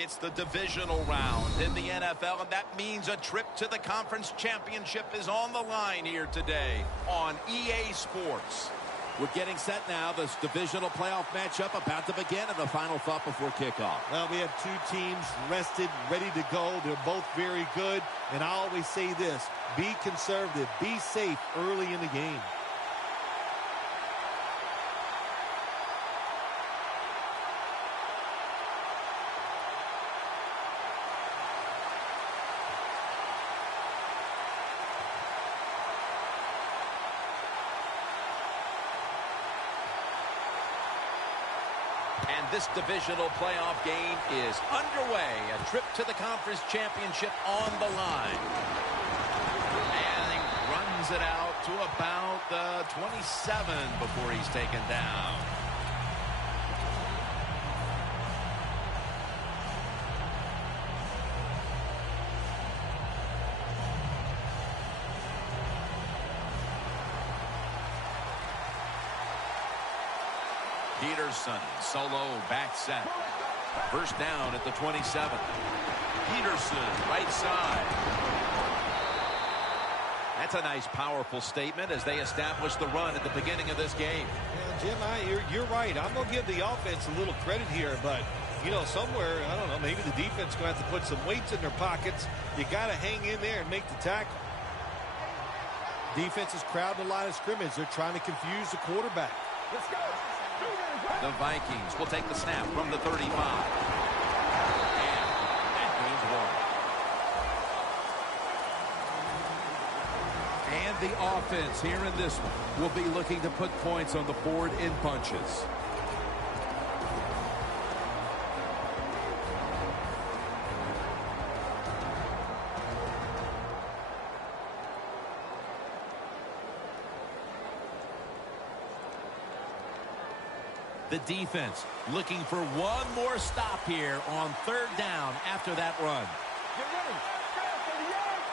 It's the divisional round in the NFL, and that means a trip to the conference championship is on the line here today on EA Sports. We're getting set now. This divisional playoff matchup about to begin, and the final thought before kickoff. Well, we have two teams rested, ready to go. They're both very good, and I always say this, be conservative, be safe early in the game. And this divisional playoff game is underway. A trip to the conference championship on the line. And he runs it out to about the 27 before he's taken down. Peterson, solo, back set. First down at the 27. Peterson, right side. That's a nice, powerful statement as they establish the run at the beginning of this game. Yeah, Jim, you're right. I'm going to give the offense a little credit here, but, you know, somewhere, I don't know, maybe the defense is going to have to put some weights in their pockets. You got to hang in there and make the tackle. Defense is crowding the line of scrimmage. They're trying to confuse the quarterback. Let's go. The Vikings will take the snap from the 35. And that gains 1. And the offense here in this one will be looking to put points on the board in bunches. The defense looking for one more stop here on third down after that run. Get ready. 30 yards.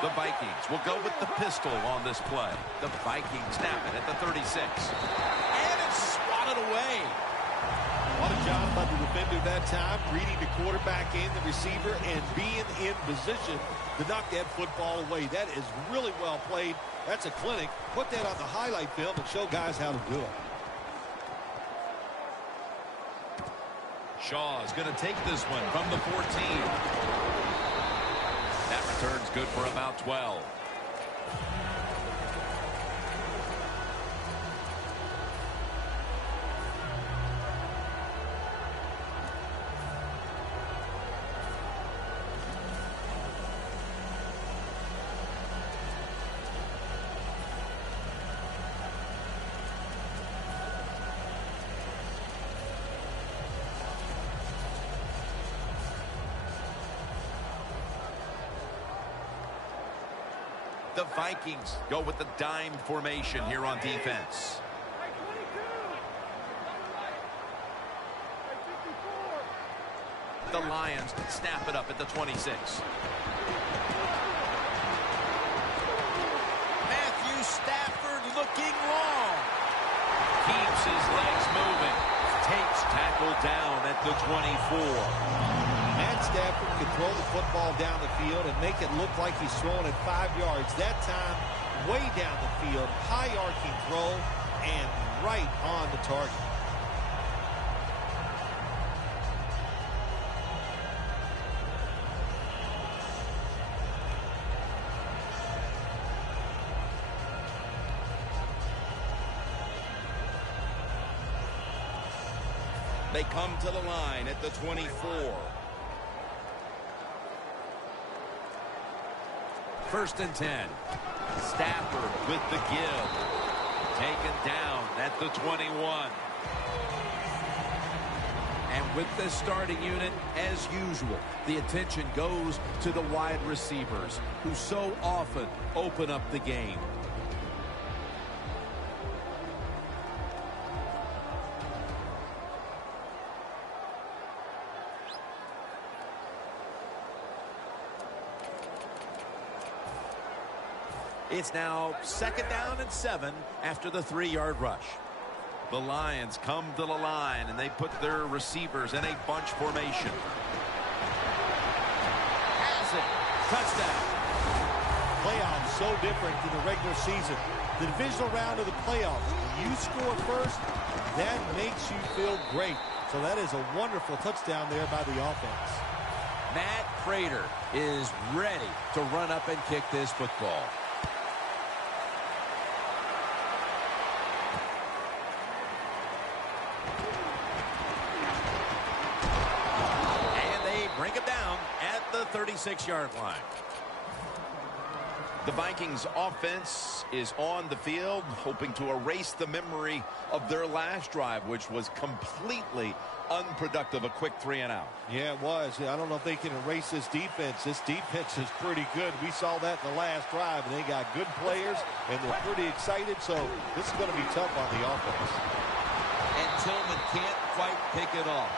The Vikings will go with the pistol on this play. The Vikings snap it at the 36. And it's swatted away. What a job by the defender that time, reading the quarterback and the receiver and being in position to knock that football away. That is really well played. That's a clinic. Put that on the highlight film and show guys how to do it. Shaw is going to take this one from the 14. That return's good for about 12. The Vikings go with the dime formation here on defense. The Lions snap it up at the 26. Matthew Stafford looking long. Keeps his legs moving. Takes tackle down at the 24. Matt Stafford can throw the football down the field and make it look like he's throwing it 5 yards. That time, way down the field, high arcing throw, and right on the target. They come to the line at the 24. First and 10. Stafford with the give. Taken down at the 21. And with this starting unit, as usual, the attention goes to the wide receivers who so often open up the game. It's now 2nd down and 7 after the 3-yard rush. The Lions come to the line, and they put their receivers in a bunch formation. Has it. Touchdown. Playoffs so different than the regular season. The divisional round of the playoffs, when you score first, that makes you feel great. So that is a wonderful touchdown there by the offense. Matt Prater is ready to run up and kick this football. And they bring it down at the 36-yard line. The Vikings offense is on the field, hoping to erase the memory of their last drive, which was completely unproductive, a quick 3-and-out. Yeah, it was. I don't know if they can erase this defense. This defense is pretty good. We saw that in the last drive, and they got good players, and they're pretty excited, so this is going to be tough on the offense. And Tillman can't quite pick it off.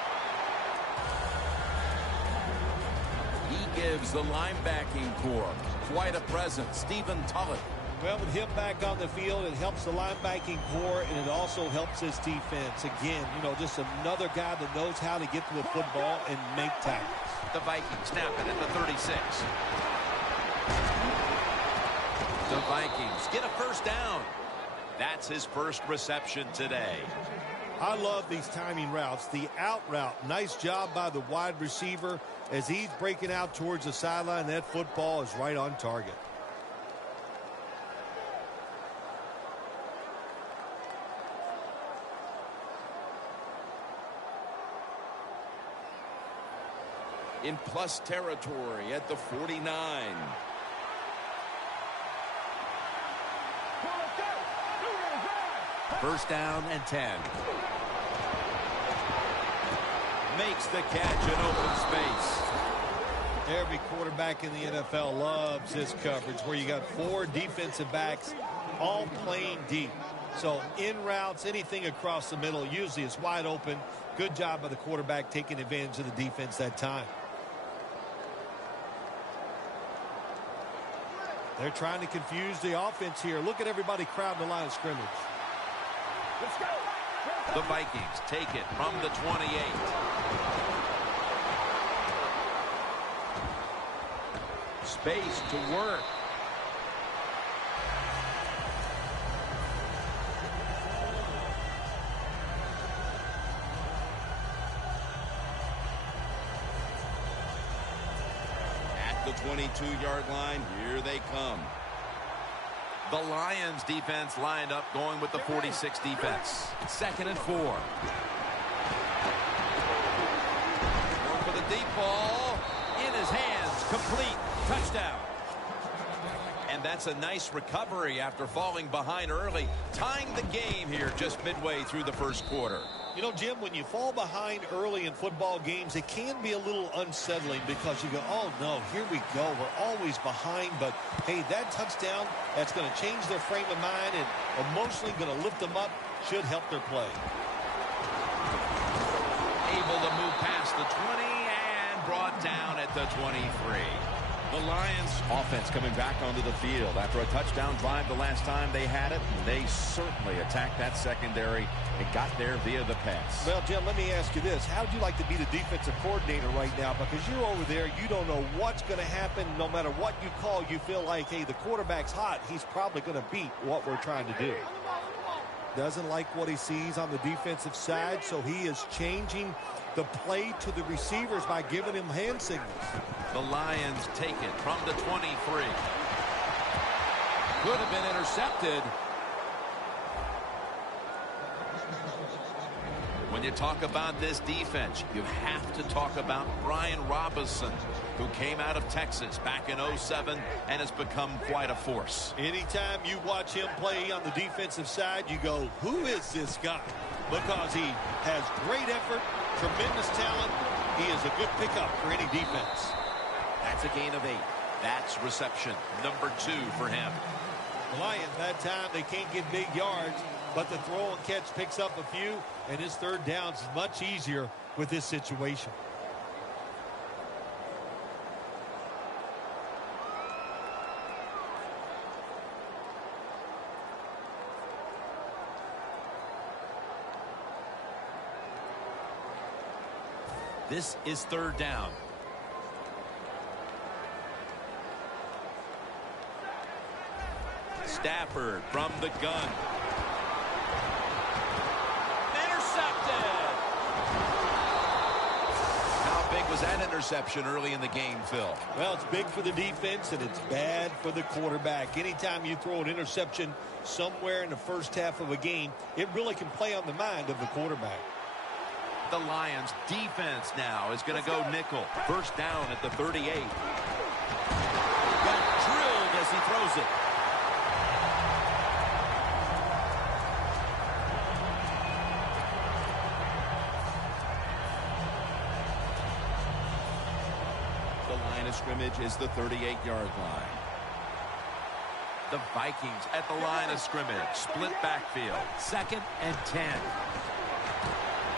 He gives the linebacking core quite a presence. Stephen Tullett. Well, with him back on the field, it helps the linebacking core, and it also helps his defense. Again, you know, just another guy that knows how to get to the football and make tackles. The Vikings snap it at the 36. The Vikings get a first down. That's his first reception today. I love these timing routes. The out route, nice job by the wide receiver. As he's breaking out towards the sideline, that football is right on target. In plus territory at the 49. First down and 10. Makes the catch in open space. Every quarterback in the NFL loves this coverage where you got 4 defensive backs all playing deep. So in routes, anything across the middle usually is wide open. Good job by the quarterback taking advantage of the defense that time. They're trying to confuse the offense here. Look at everybody crowding the line of scrimmage. Let's go. The Vikings take it from the 28. Space to work. At the 22-yard line, here they come. The Lions defense lined up going with the 46 defense. 2nd and 4. Going for the deep ball. In his hands. Complete. Touchdown. And that's a nice recovery after falling behind early. Tying the game here just midway through the first quarter. You know, Jim, when you fall behind early in football games, it can be a little unsettling because you go, oh, no, here we go. We're always behind. But, hey, that touchdown, that's going to change their frame of mind and emotionally going to lift them up, should help their play. Able to move past the 20 and brought down at the 23. The Lions offense coming back onto the field after a touchdown drive the last time they had it. They certainly attacked that secondary and got there via the pass. Well, Jim, let me ask you this. How would you like to be the defensive coordinator right now? Because you're over there, you don't know what's going to happen. No matter what you call, you feel like, hey, the quarterback's hot. He's probably going to beat what we're trying to do. Doesn't like what he sees on the defensive side, so he is changing the play to the receivers by giving him hand signals. The Lions take it from the 23. Could have been intercepted. When you talk about this defense, you have to talk about Brian Robinson, who came out of Texas back in 07 and has become quite a force. Anytime you watch him play on the defensive side, you go, who is this guy? Because he has great effort, tremendous talent. He is a good pickup for any defense. That's a gain of 8. That's reception number 2 for him. The Lions, that time, they can't get big yards, but the throw and catch picks up a few, and his third down is much easier with this situation. This is third down. Stafford from the gun. Intercepted. How big was that interception early in the game, Phil? Well, it's big for the defense, and it's bad for the quarterback. Anytime you throw an interception somewhere in the first half of a game, it really can play on the mind of the quarterback. The Lions defense now is going to go nickel. First down at the 38. Got drilled as he throws it. The line of scrimmage is the 38-yard line. The Vikings at the line of scrimmage. Split backfield. 2nd and 10.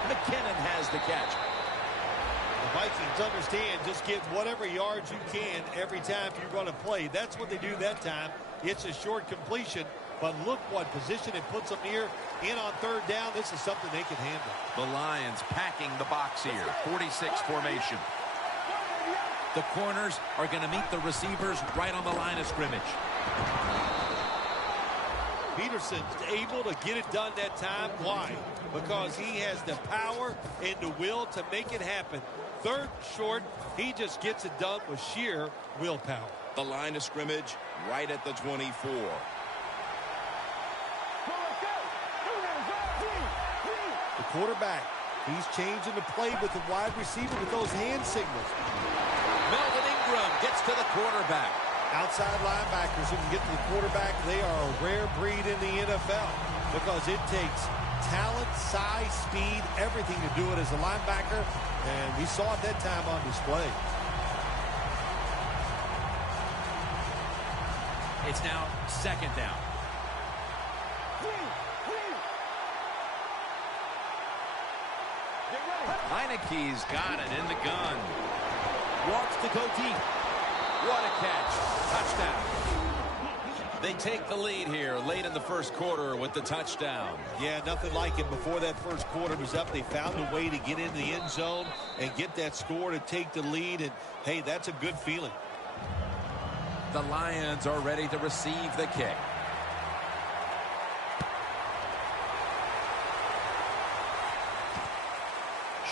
McKinnon has the catch. The Vikings understand just get whatever yards you can every time you run a play. That's what they do that time. It's a short completion, but look what position it puts them here. In on third down, this is something they can handle. The Lions packing the box here. 46 formation. The corners are going to meet the receivers right on the line of scrimmage. Peterson's able to get it done that time. Why? Because he has the power and the will to make it happen. Third short, he just gets it done with sheer willpower. The line of scrimmage right at the 24. The quarterback, he's changing the play with the wide receiver with those hand signals. Melvin Ingram gets to the quarterback. Outside linebackers who can get to the quarterback, they are a rare breed in the NFL because it takes talent, size, speed, everything to do it as a linebacker, and we saw it that time on display. It's now 2nd down. Heineke's got it in the gun. Wants to go deep. What a catch. Touchdown. They take the lead here late in the first quarter with the touchdown. Yeah, nothing like it. Before that first quarter was up, they found a way to get into the end zone and get that score to take the lead. And, hey, that's a good feeling. The Lions are ready to receive the kick.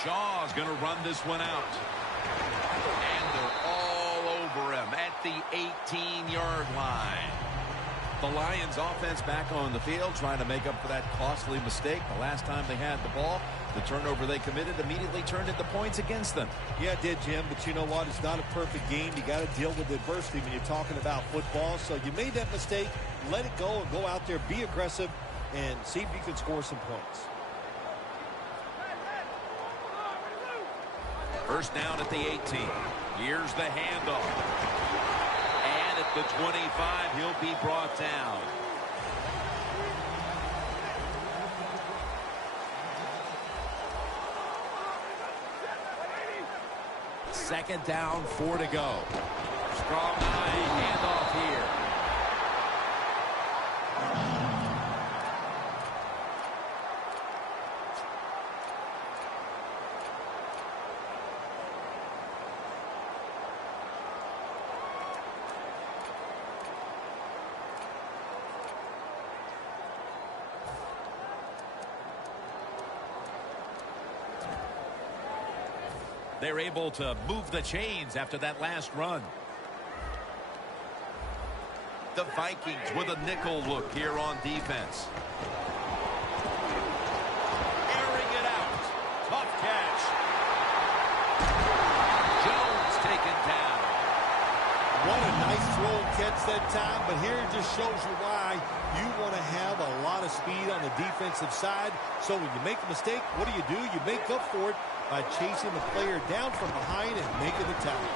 Shaw's going to run this one out. And they're all over him at the 18-yard line. The Lions offense back on the field trying to make up for that costly mistake. The last time they had the ball, the turnover they committed immediately turned into points against them. Yeah, it did, Jim, but you know what? It's not a perfect game. You got to deal with adversity when you're talking about football. So you made that mistake, let it go, and go out there, be aggressive, and see if you can score some points. First down at the 18. Here's the handoff. And at the 25, he'll be brought down. Second down, 4 to go. Strong high handoff here. They're able to move the chains after that last run. The Vikings with a nickel look here on defense. Airing it out. Tough catch. Jones taken down. What a nice throw and catch that time, but here it just shows you why you want to have a lot of speed on the defensive side. So when you make a mistake, what do? You make up for it by chasing the player down from behind and making the tackle.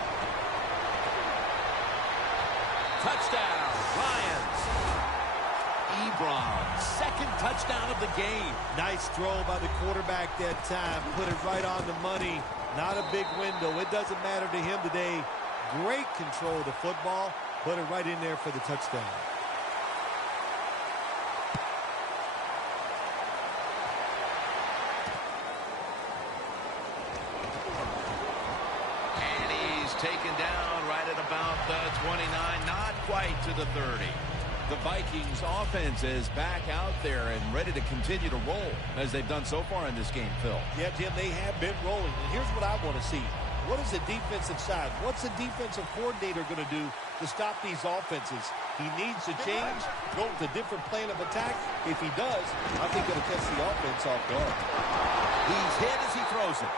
Touchdown, Lions. Ebron, second touchdown of the game. Nice throw by the quarterback that time. Put it right on the money. Not a big window. It doesn't matter to him today. Great control of the football. Put it right in there for the touchdown. taken down right at about the 29, not quite to the 30. The Vikings offense is back out there and ready to continue to roll as they've done so far in this game, Phil. Yeah, Jim, they have been rolling. And here's what I want to see. What is the defensive side? What's the defensive coordinator going to do to stop these offenses? He needs to change, go with a different plan of attack. If he does, I think it'll catch the offense off guard. He's hit as he throws it.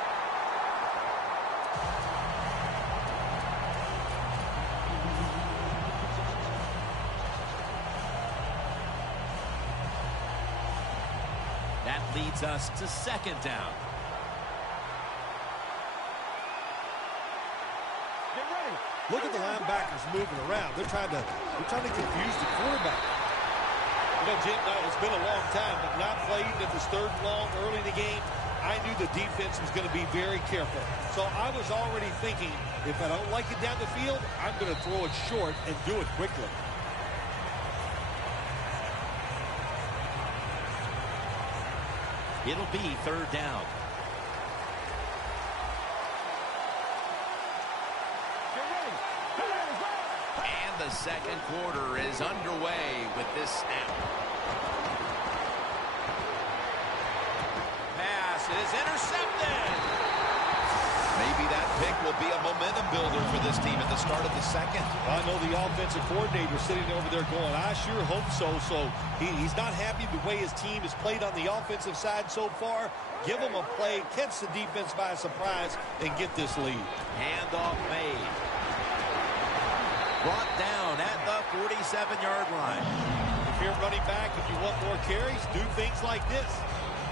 That leads us to second down. Look at the linebackers moving around. They're trying to confuse the quarterback. You know, Jim, it's been a long time, but not playing at this third and long early in the game, I knew the defense was going to be very careful. So I was already thinking, if I don't like it down the field, I'm going to throw it short and do it quickly. It'll be third down. And the second quarter is underway with this snap. Pass is intercepted. Maybe that pick will be a momentum builder for this team at the start of the second. I know the offensive coordinator sitting over there going, I sure hope so. So he's not happy the way his team has played on the offensive side so far. Give him a play, catch the defense by surprise, and get this lead. Handoff made. Brought down at the 47-yard line. If you're running back and you want more carries, do things like this.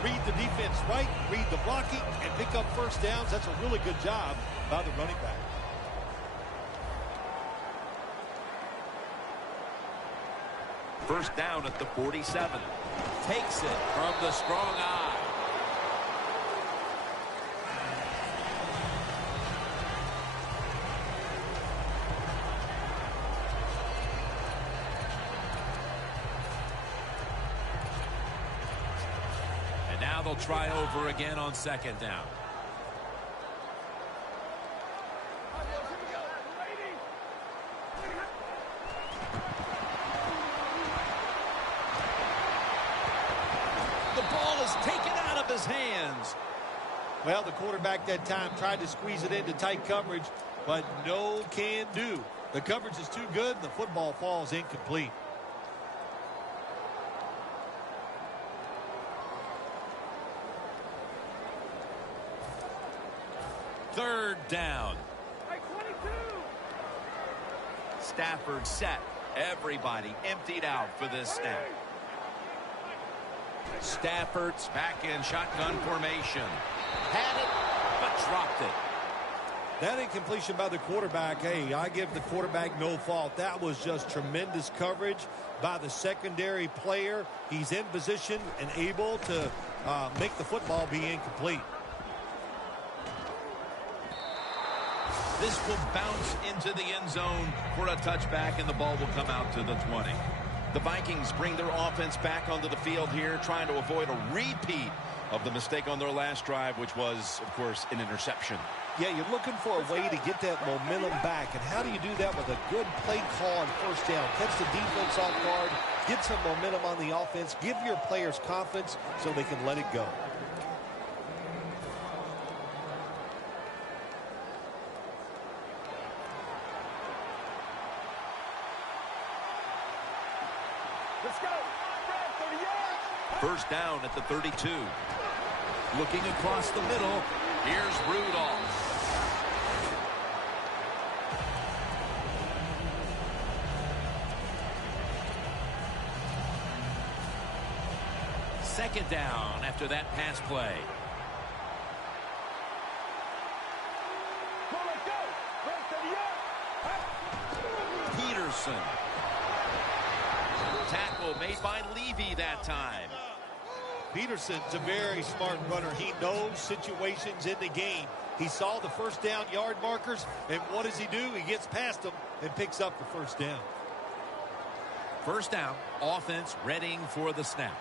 Read the defense right, read the blocking, and pick up first downs. That's a really good job by the running back. First down at the 47. Takes it from the strong eye. Now they'll try over again on second down. The ball is taken out of his hands. Well, the quarterback that time tried to squeeze it into tight coverage, but no can do. The coverage is too good, and the football falls incomplete. Third down. Stafford set. Everybody emptied out for this snap. Stafford's back in shotgun formation. Had it, but dropped it. That incompletion by the quarterback, hey, I give the quarterback no fault. That was just tremendous coverage by the secondary player. He's in position and able to make the football be incomplete. This will bounce into the end zone for a touchback, and the ball will come out to the 20. The Vikings bring their offense back onto the field here, trying to avoid a repeat of the mistake on their last drive, which was, of course, an interception. Yeah, you're looking for a way to get that momentum back. And how do you do that with a good play call on first down? Catch the defense off guard, get some momentum on the offense, give your players confidence so they can let it go. First down at the 32. Looking across the middle. Here's Rudolph. Second down after that pass play. Peterson. Tackle made by Levy that time. Peterson's a very smart runner. He knows situations in the game. He saw the first down yard markers, and what does he do? He gets past them and picks up the first down. First down, offense readying for the snap.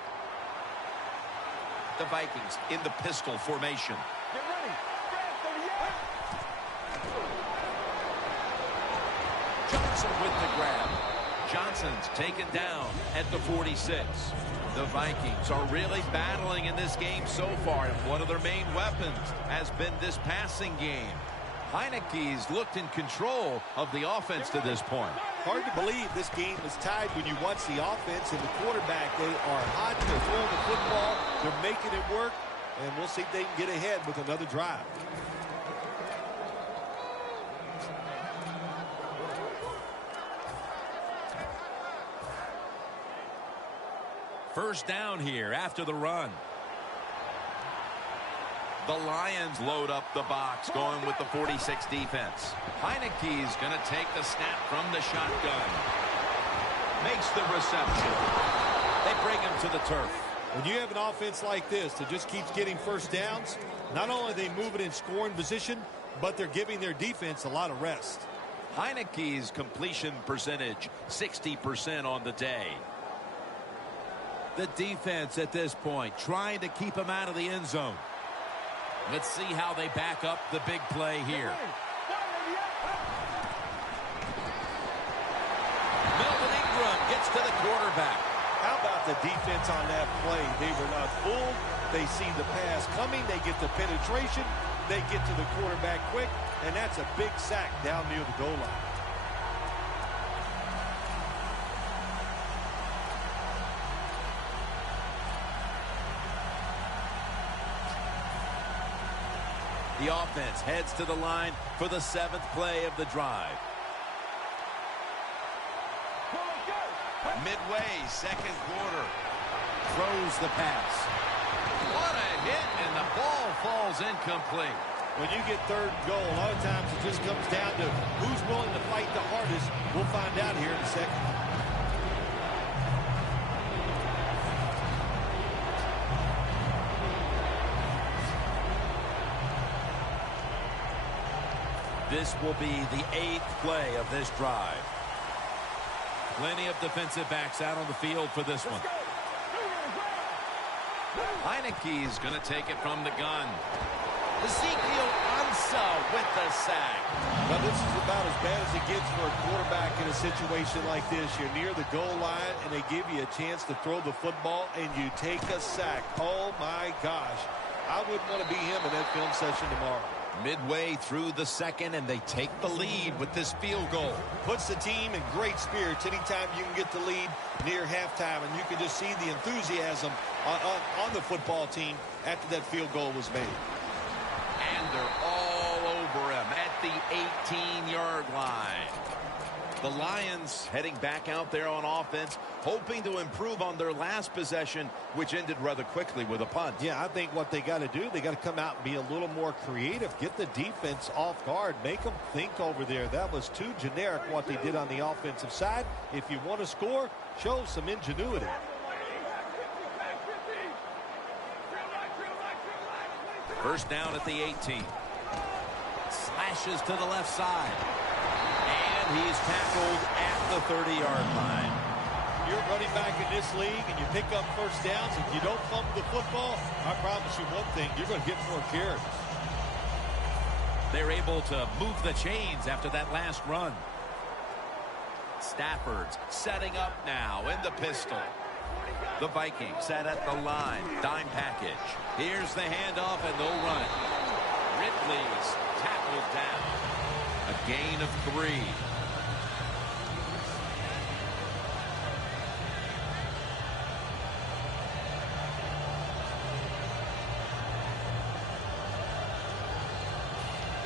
The Vikings in the pistol formation. Get ready. Johnson with the grab. Johnson's taken down at the 46. The Vikings are really battling in this game so far, and one of their main weapons has been this passing game. Heineke's looked in control of the offense to this point. Hard to believe this game is tied when you watch the offense and the quarterback. They are hot. They're throwing the football. They're making it work. And we'll see if they can get ahead with another drive. First down here after the run. The Lions load up the box, going with the 46 defense. Heineke's going to take the snap from the shotgun. Makes the reception. They bring him to the turf. When you have an offense like this that just keeps getting first downs, not only are they moving in scoring position, but they're giving their defense a lot of rest. Heineke's completion percentage, 60% on the day. The defense at this point trying to keep him out of the end zone. Let's see how they back up the big play here. Melvin Ingram gets to the quarterback. How about the defense on that play? They were not fooled. They see the pass coming. They get the penetration. They get to the quarterback quick, and that's a big sack down near the goal line. The offense heads to the line for the 7th play of the drive. Midway, second quarter. Throws the pass. What a hit, and the ball falls incomplete. When you get third and goal, a lot of times it just comes down to who's willing to fight the hardest. We'll find out here in a second. This will be the 8th play of this drive. Plenty of defensive backs out on the field for this one. Heineke's going to take it from the gun. Ezekiel Ansah with the sack. Well, this is about as bad as it gets for a quarterback in a situation like this. You're near the goal line, and they give you a chance to throw the football, and you take a sack. Oh, my gosh. I wouldn't want to be him in that film session tomorrow. Midway through the second, and they take the lead with this field goal. Puts the team in great spirits anytime you can get the lead near halftime, and you can just see the enthusiasm on the football team after that field goal was made. And they're all over him at the 18-yard line. The Lions heading back out there on offense, hoping to improve on their last possession, which ended rather quickly with a punt. Yeah, I think what they got to do, they got to come out and be a little more creative, get the defense off guard, make them think over there. That was too generic what they did on the offensive side. If you want to score, show some ingenuity. First down at the 18. Slashes to the left side. And he's tackled at the 30-yard line. You're running back in this league and you pick up first downs. If you don't fumble the football, I promise you one thing, you're going to get more carries. They're able to move the chains after that last run. Stafford's setting up now in the pistol. The Vikings set at the line. Dime package. Here's the handoff, and they'll run it. Ridley's tackled down. A gain of 3.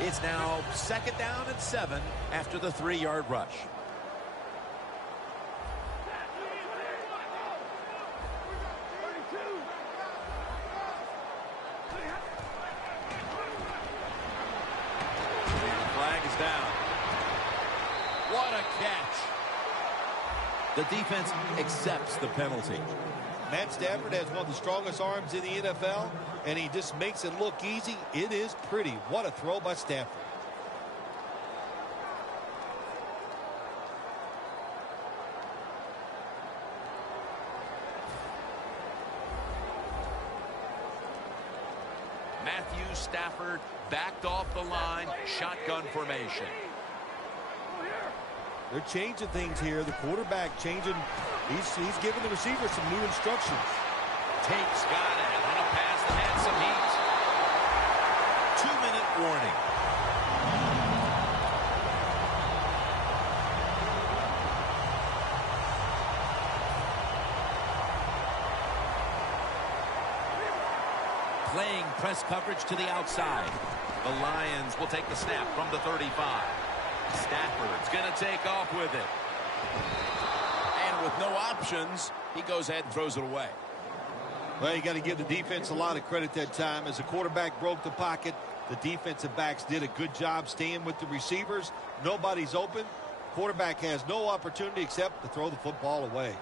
It's now second down and 7 after the 3-yard rush. Down. What a catch. The defense accepts the penalty. Matt Stafford has one of the strongest arms in the NFL, and he just makes it look easy. It is pretty. What a throw by Stafford. Matthew Stafford backed off the line, shotgun formation. They're changing things here. The quarterback changing. He's giving the receiver some new instructions. Tate's got it on a pass that had some heat. 2-minute warning. Playing press coverage to the outside. The Lions will take the snap from the 35. Stafford's going to take off with it. And with no options, he goes ahead and throws it away. Well, you got to give the defense a lot of credit that time. As the quarterback broke the pocket, the defensive backs did a good job staying with the receivers. Nobody's open. Quarterback has no opportunity except to throw the football away.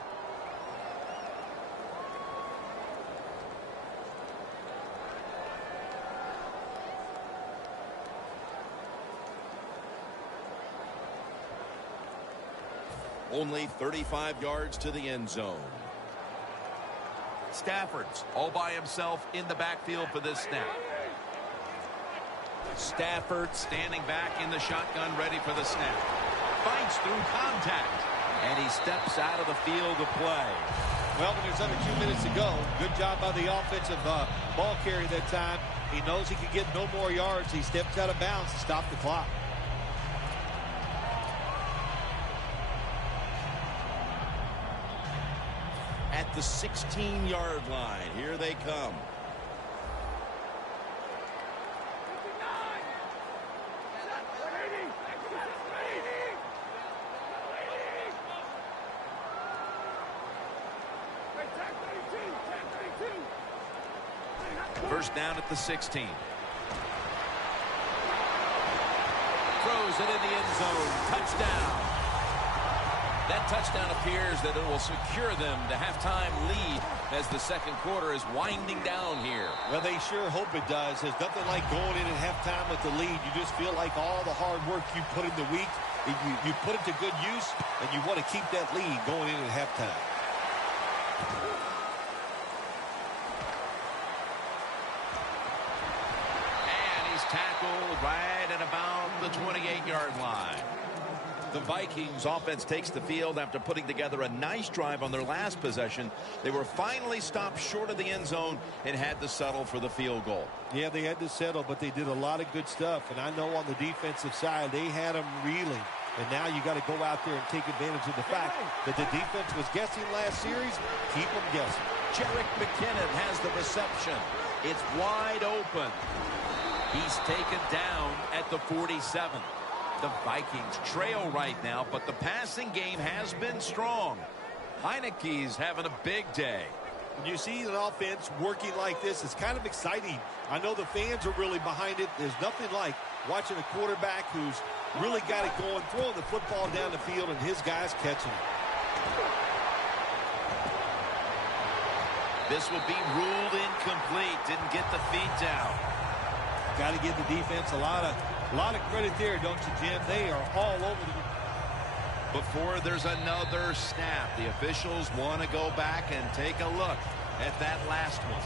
Only 35 yards to the end zone. Stafford's all by himself in the backfield for this snap. Stafford standing back in the shotgun, ready for the snap. Fights through contact, and he steps out of the field of play. Well, when there's under 2 minutes to go, good job by the offensive ball carrier that time. He knows he can get no more yards. He steps out of bounds to stop the clock. At the 16-yard line, here they come. First down at the 16. Throws it in the end zone. Touchdown. That touchdown appears that it will secure them to halftime lead as the second quarter is winding down here. Well, they sure hope it does. There's nothing like going in at halftime with the lead. You just feel like all the hard work you put in the week, you put it to good use, and you want to keep that lead going in at halftime. And he's tackled right at about the 28-yard line. The Vikings offense takes the field after putting together a nice drive on their last possession. They were finally stopped short of the end zone and had to settle for the field goal. Yeah, they had to settle, but they did a lot of good stuff. And I know on the defensive side, they had them reeling. And now you got to go out there and take advantage of the fact that the defense was guessing last series. Keep them guessing. Jerick McKinnon has the reception. It's wide open. He's taken down at the 47. The Vikings trail right now, but the passing game has been strong. Heineke's having a big day. When you see an offense working like this, it's kind of exciting. I know the fans are really behind it. There's nothing like watching a quarterback who's really got it going, throwing the football down the field, and his guys catching it. This will be ruled incomplete. Didn't get the feet down. Got to give the defense a lot of credit there, don't you, Jim? They are all over the... Before there's another snap, the officials want to go back and take a look at that last one.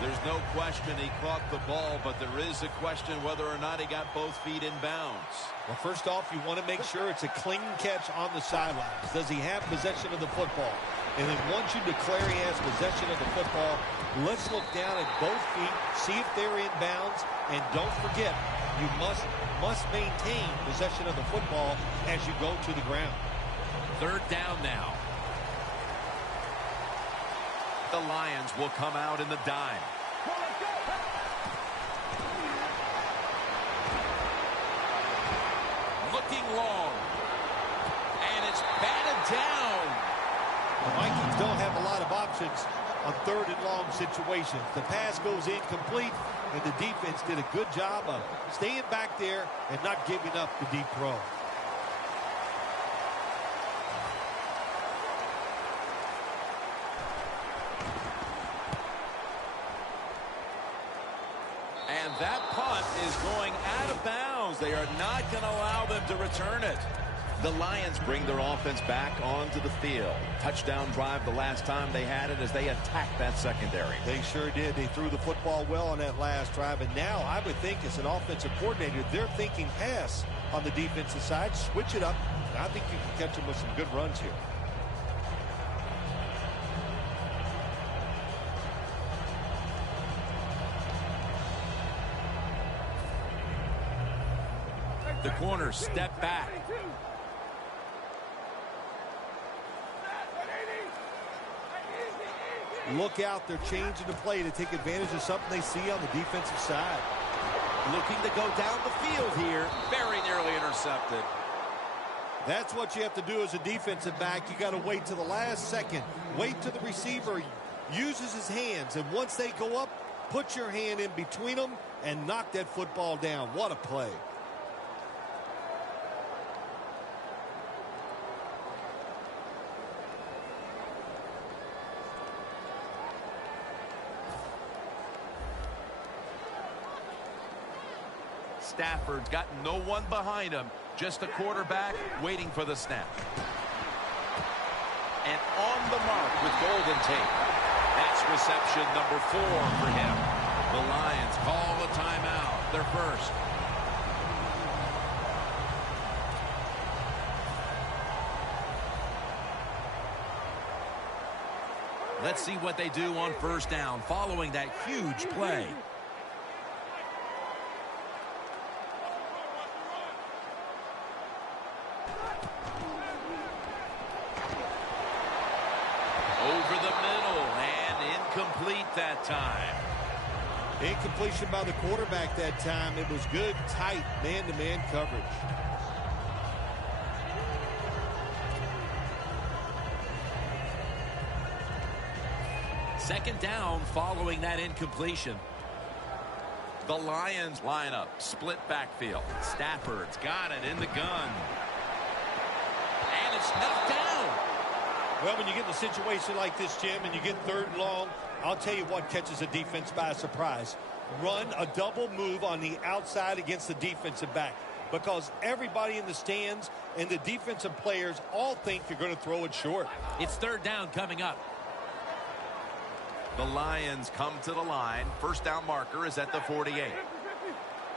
There's no question he caught the ball, but there is a question whether or not he got both feet in bounds. Well, first off, you want to make sure it's a clean catch on the sidelines. Does he have possession of the football? And then once you declare he has possession of the football, let's look down at both feet, see if they're in bounds, and don't forget, you must maintain possession of the football as you go to the ground. Third down now. The Lions will come out in the dime. Looking long. And it's batted down. The Vikings don't have a lot of options on third and long situations. The pass goes incomplete, and the defense did a good job of staying back there and not giving up the deep throw. And that punt is going out of bounds. They are not going to allow them to return it. The Lions bring their offense back onto the field. Touchdown drive the last time they had it as they attacked that secondary. They sure did. They threw the football well on that last drive. And now I would think as an offensive coordinator, they're thinking pass on the defensive side. Switch it up. I think you can catch them with some good runs here. The corner step back. Look out. They're changing the play to take advantage of something they see on the defensive side. Looking to go down the field here. Very nearly intercepted. That's what you have to do as a defensive back. You got to wait to the last second. Wait till the receiver uses his hands. And once they go up, put your hand in between them and knock that football down. What a play. Stafford's got no one behind him. Just a quarterback waiting for the snap. And on the mark with golden tape. That's reception number 4 for him. The Lions call a timeout. Their first. Let's see what they do on first down following that huge play. Over the middle and incomplete that time. Incompletion by the quarterback that time. It was good, tight, man-to-man coverage. Second down following that incompletion. The Lions line up, split backfield. Stafford's got it in the gun. And it's knocked down. Well, when you get in a situation like this, Jim, and you get third and long, I'll tell you what catches a defense by surprise. Run a double move on the outside against the defensive back, because everybody in the stands and the defensive players all think you're going to throw it short. It's third down coming up. The Lions come to the line. First down marker is at the 48.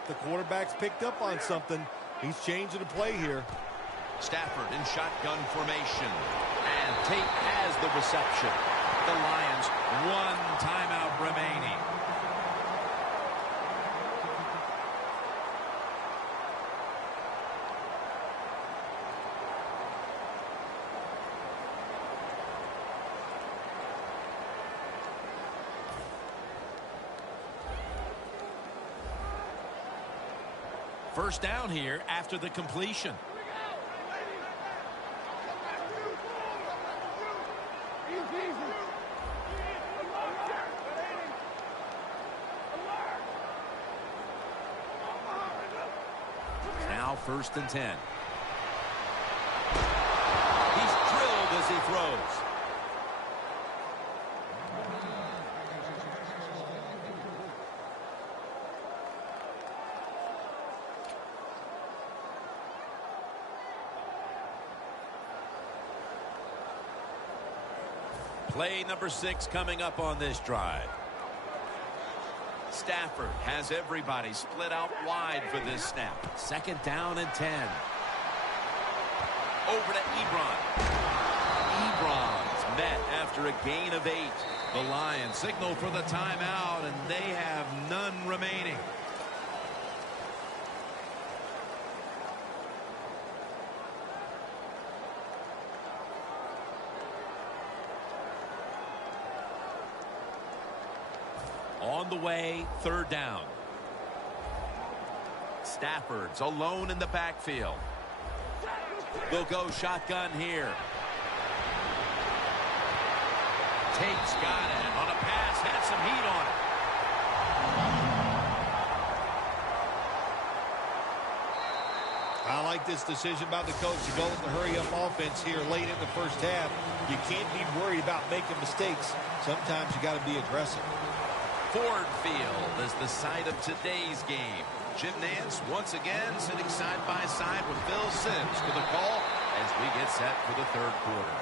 The quarterback's picked up on something. He's changing the play here. Stafford in shotgun formation. And Tate has the reception. The Lions, 1 timeout remaining. First down here after the completion. Now first and 10. He's drilled as he throws. Play number 6 coming up on this drive. Stafford has everybody split out wide for this snap. Second down and 10. Over to Ebron. Ebron's met after a gain of 8. The Lions signal for the timeout, and they have none remaining. On the way, third down. Stafford's alone in the backfield. They'll go shotgun here. Tate's got it on a pass, had some heat on it. I like this decision by the coach to go with the hurry-up offense here late in the first half. You can't be worried about making mistakes. Sometimes you got to be aggressive. Ford Field is the site of today's game. Jim Nance once again sitting side by side with Phil Simms for the call as we get set for the third quarter.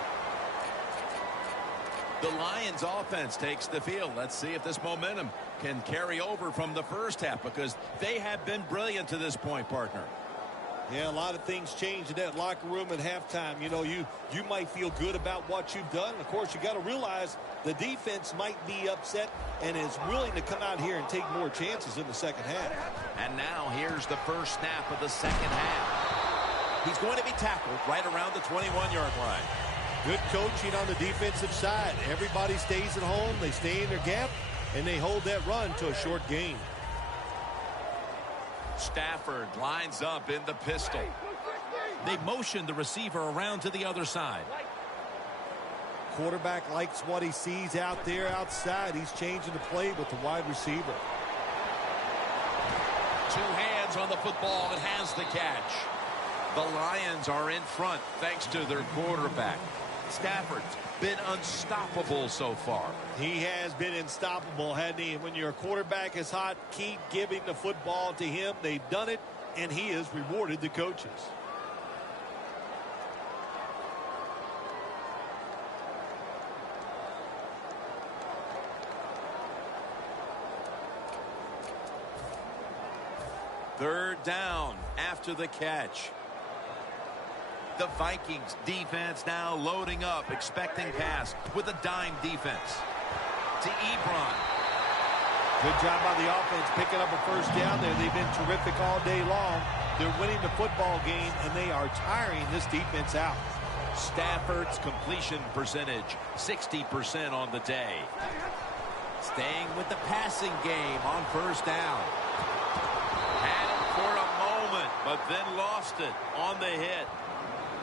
The Lions offense takes the field. Let's see if this momentum can carry over from the first half, because they have been brilliant to this point, partner. Yeah, a lot of things changed in that locker room at halftime. You know, you might feel good about what you've done. And of course, you got to realize the defense might be upset and is willing to come out here and take more chances in the second half. And now here's the first snap of the second half. He's going to be tackled right around the 21-yard line. Good coaching on the defensive side. Everybody stays at home. They stay in their gap, and they hold that run to a short gain. Stafford lines up in the pistol. They motion the receiver around to the other side. Quarterback likes what he sees out there outside. He's changing the play with the wide receiver. Two hands on the football and has the catch. The Lions are in front thanks to their quarterback. Stafford's been unstoppable so far. He has been unstoppable, hasn't he? And when your quarterback is hot, keep giving the football to him. They've done it, and he has rewarded the coaches. Third down after the catch. The Vikings defense now loading up, expecting pass with a dime defense. To Ebron. Good job by the offense picking up a first down there. They've been terrific all day long. They're winning the football game, and they are tiring this defense out. Stafford's completion percentage, 60% on the day. Staying with the passing game on first down. Had it for a moment, but then lost it on the hit.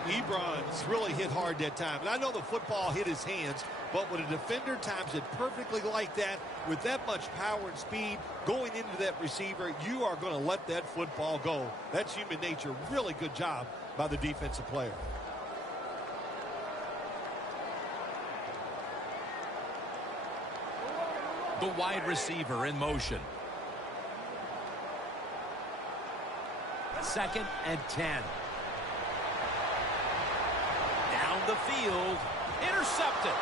Ebron's really hit hard that time. And I know the football hit his hands, but when a defender times it perfectly like that, with that much power and speed going into that receiver, you are going to let that football go. That's human nature. Really good job by the defensive player. The wide receiver in motion. 2nd and 10. Down the field. Intercepted.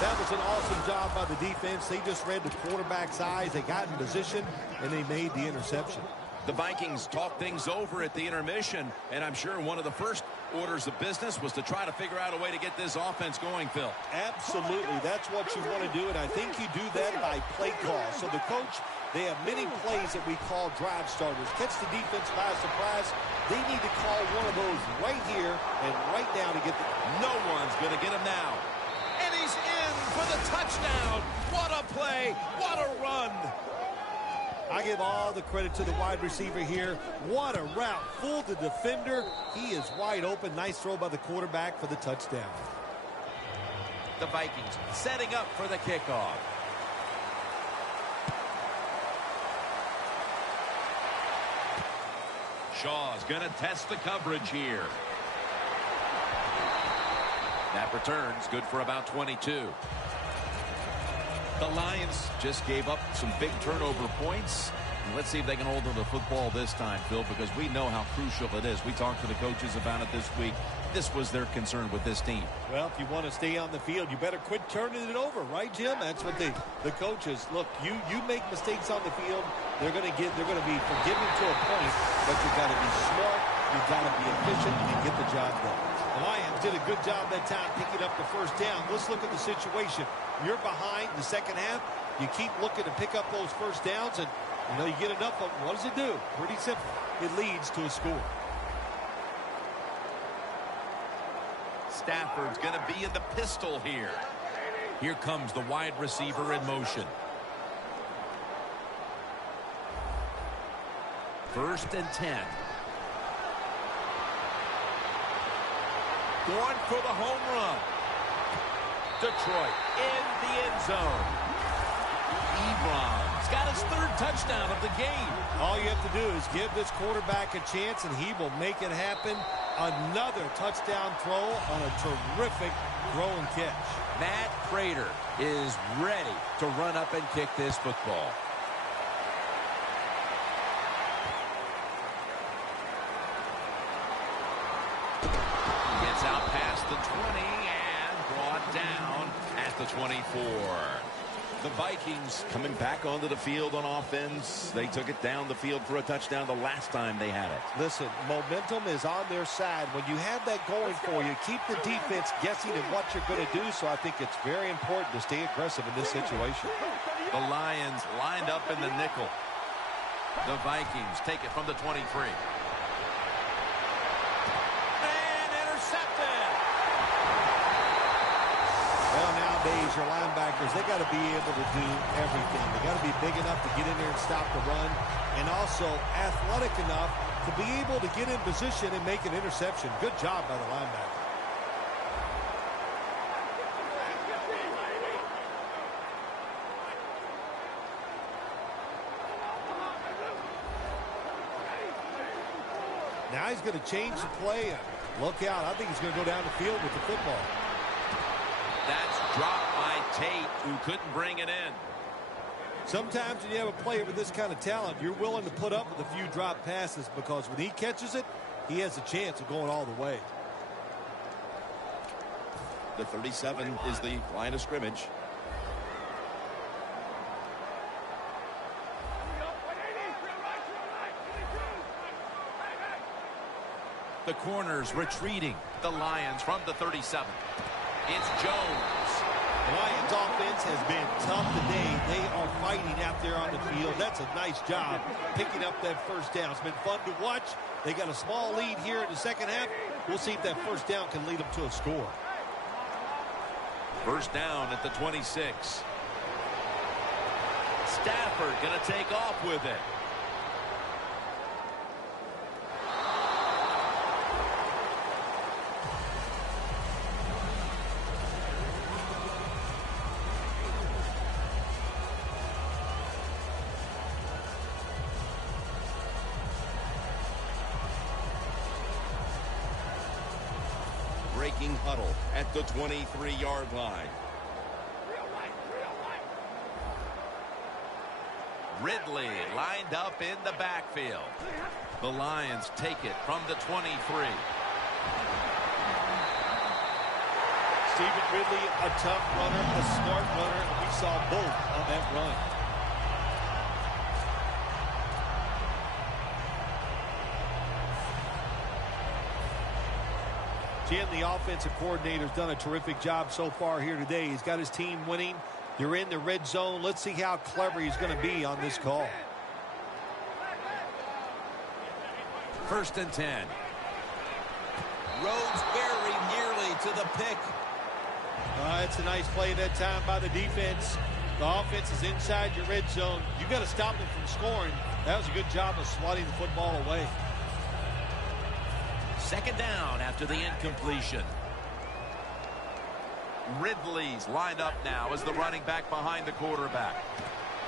That was an awesome job by the defense. They just read the quarterback's eyes. They got in position, and they made the interception. The Vikings talked things over at the intermission, and I'm sure one of the first orders of business was to try to figure out a way to get this offense going, Phil. Absolutely. That's what you want to do, and I think you do that by play call. So the coach, they have many plays that we call drive starters. Catch the defense by surprise. They need to call one of those right here and right now to get the... No one's going to get him now. And he's in for the touchdown. What a play. What a run. I give all the credit to the wide receiver here. What a route. Fooled the defender. He is wide open. Nice throw by the quarterback for the touchdown. The Vikings setting up for the kickoff. Shaw's going to test the coverage here. That return's good for about 22. The Lions just gave up some big turnover points. Let's see if they can hold on to the football this time, Phil, because we know how crucial it is. We talked to the coaches about it this week. This was their concern with this team. Well, if you want to stay on the field, you better quit turning it over, right, Jim? That's what the coaches, look, you make mistakes on the field, they're going to be forgiven to a point, but you got to be smart, you got to be efficient, and get the job done. The Lions did a good job that time picking up the first down. Let's look at the situation. You're behind the second half. You keep looking to pick up those first downs, and you get enough of them. What does it do? Pretty simple. It leads to a score. Stafford's going to be in the pistol here. Here comes the wide receiver in motion. 1st and 10. Going for the home run. Detroit in the end zone. Ebron's got his 3rd touchdown of the game. All you have to do is give this quarterback a chance, and he will make it happen. Another touchdown throw on a terrific throw and catch. Matt Prater is ready to run up and kick this football. the 20 and brought down at the 24. The Vikings coming back onto the field on offense. They took it down the field for a touchdown the last time they had it. Listen, momentum is on their side. When you have that going for you, keep the defense guessing at what you're going to do. So I think it's very important to stay aggressive in this situation. The Lions lined up in the nickel. The Vikings take it from the 23. And intercepted. Well, nowadays, your linebackers, they got to be able to do everything. They got to be big enough to get in there and stop the run, and also athletic enough to be able to get in position and make an interception. Good job by the linebacker. Now he's going to change the play. Look out. I think he's going to go down the field with the football. That's dropped by Tate, who couldn't bring it in. Sometimes when you have a player with this kind of talent, you're willing to put up with a few drop passes because when he catches it, he has a chance of going all the way. The 37 is the line of scrimmage. The corners retreating. The Lions from the 37. It's Jones. The Lions offense has been tough today. They are fighting out there on the field. That's a nice job picking up that first down. It's been fun to watch. They got a small lead here in the second half. We'll see if that first down can lead them to a score. First down at the 26. Stafford going to take off with it. Breaking huddle at the 23-yard line. Ridley lined up in the backfield. The Lions take it from the 23. Stephen Ridley, a tough runner, a smart runner. We saw both on that run. Jim, the offensive coordinator's done a terrific job so far here today. He's got his team winning. You're in the red zone. Let's see how clever he's going to be on this call. First and 10. Rhodes very nearly to the pick. It's a nice play that time by the defense. The offense is inside your red zone. You got to stop them from scoring. That was a good job of swatting the football away. Second down after the incompletion. Ridley's lined up now as the running back behind the quarterback.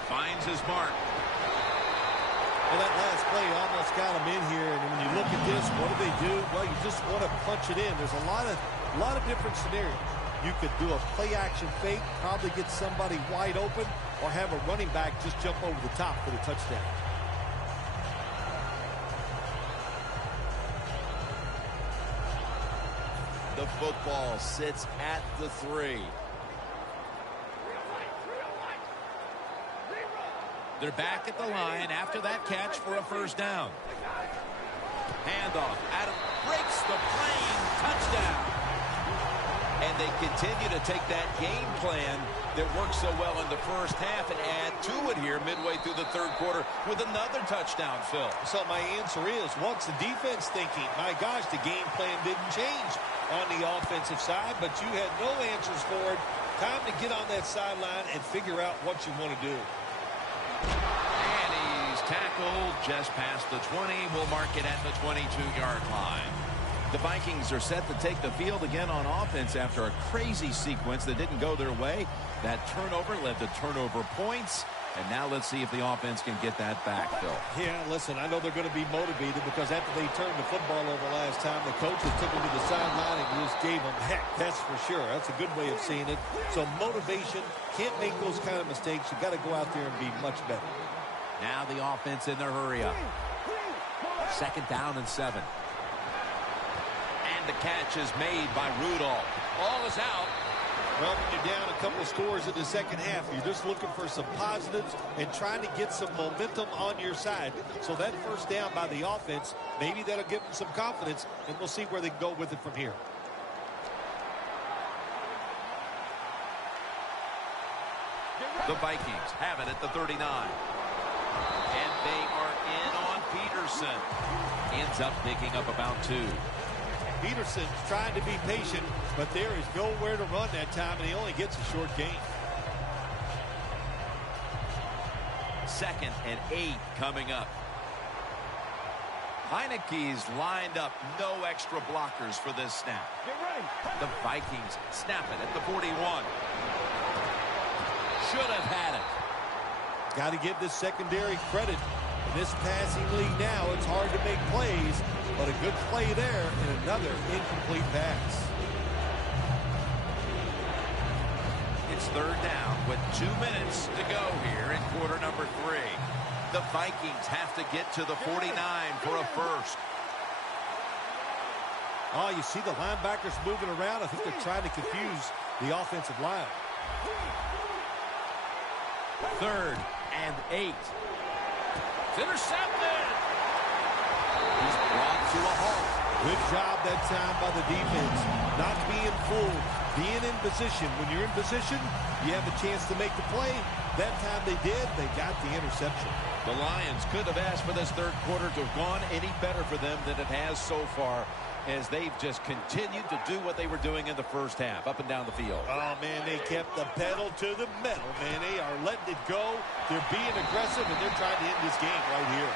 Finds his mark. Well, that last play almost got him in here. And when you look at this, what do? Well, you just want to punch it in. There's a lot of different scenarios. You could do a play-action fake, probably get somebody wide open, or have a running back just jump over the top for the touchdown. The football sits at the 3. They're back at the line after that catch for a first down. Handoff. Adam breaks the plane. Touchdown. And they continue to take that game plan that worked so well in the first half and add to it here midway through the third quarter with another touchdown, Phil. So my answer is, what's the defense thinking? My gosh, the game plan didn't change on the offensive side, but you had no answers for it. Time to get on that sideline and figure out what you want to do. And he's tackled just past the 20. We'll mark it at the 22-yard line. The Vikings are set to take the field again on offense after a crazy sequence that didn't go their way. That turnover led to turnover points. And now let's see if the offense can get that back, Phil. Yeah, listen, I know they're going to be motivated because after they turned the football over last time, the coaches took them to the sideline and just gave them heck. That's for sure. That's a good way of seeing it. So motivation, can't make those kind of mistakes. You got to go out there and be much better. Now the offense in their hurry up. Second down and 7. And And the catch is made by Rudolph. Ball is out. Well, when you're down a couple scores in the second half, you're just looking for some positives and trying to get some momentum on your side. So that first down by the offense, maybe that'll give them some confidence, and we'll see where they can go with it from here. The Vikings have it at the 39. And they are in on Peterson. Ends up picking up about 2. Peterson's trying to be patient, but there is nowhere to run that time, and he only gets a short gain. 2nd and 8 coming up. Heineke's lined up, no extra blockers for this snap. The Vikings snap it at the 41. Should have had it. Got to give this secondary credit. In this passing league now, it's hard to make plays, but a good play there and another incomplete pass. It's 3rd down with 2 minutes to go here in quarter number 3. The Vikings have to get to the 49 for a first. Oh, you see the linebackers moving around. I think they're trying to confuse the offensive line. 3rd and 8. It's intercepted. He's brought to a halt. Good job that time by the defense. Not being fooled. Being in position. When you're in position, you have a chance to make the play. That time they did. They got the interception. The Lions could have asked for this 3rd quarter to have gone any better for them than it has so far, as they've just continued to do what they were doing in the first half, up and down the field. Oh, man, they kept the pedal to the metal, man. They are letting it go. They're being aggressive, and they're trying to end this game right here.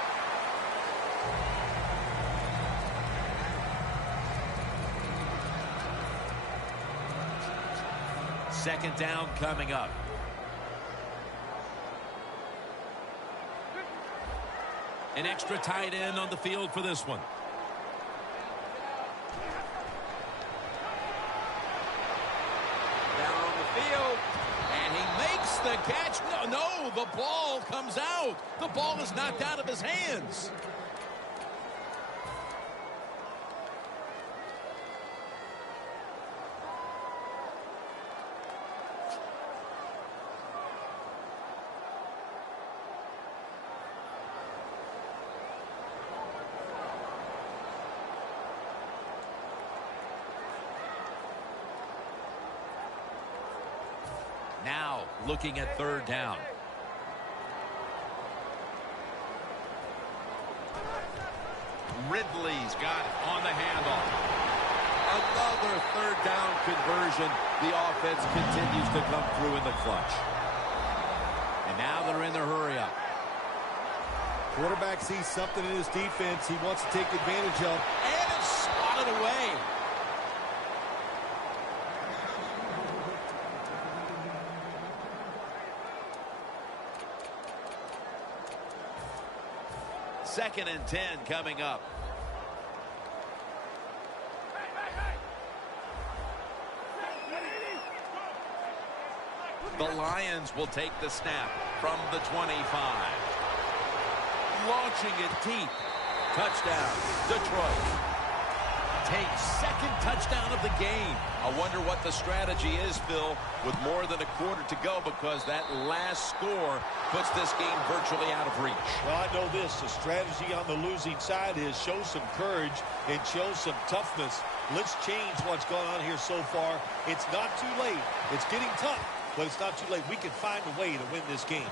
Second down coming up. An extra tight end on the field for this one. Down on the field. And he makes the catch. No, the ball comes out. The ball is knocked out of his hands. Now looking at 3rd down. Ridley's got it on the handoff. Another 3rd down conversion. The offense continues to come through in the clutch. And now they're in their hurry up. Quarterback sees something in his defense he wants to take advantage of. And it's swatted away. Second and 10 coming up. The Lions will take the snap from the 25. Launching it deep. Touchdown, Detroit. Takes 2nd touchdown of the game. I wonder what the strategy is, Phil, with more than a quarter to go, because that last score puts this game virtually out of reach. Well, I know this. The strategy on the losing side is show some courage and show some toughness. Let's change what's gone on here so far. It's not too late. It's getting tough, but it's not too late. We can find a way to win this game.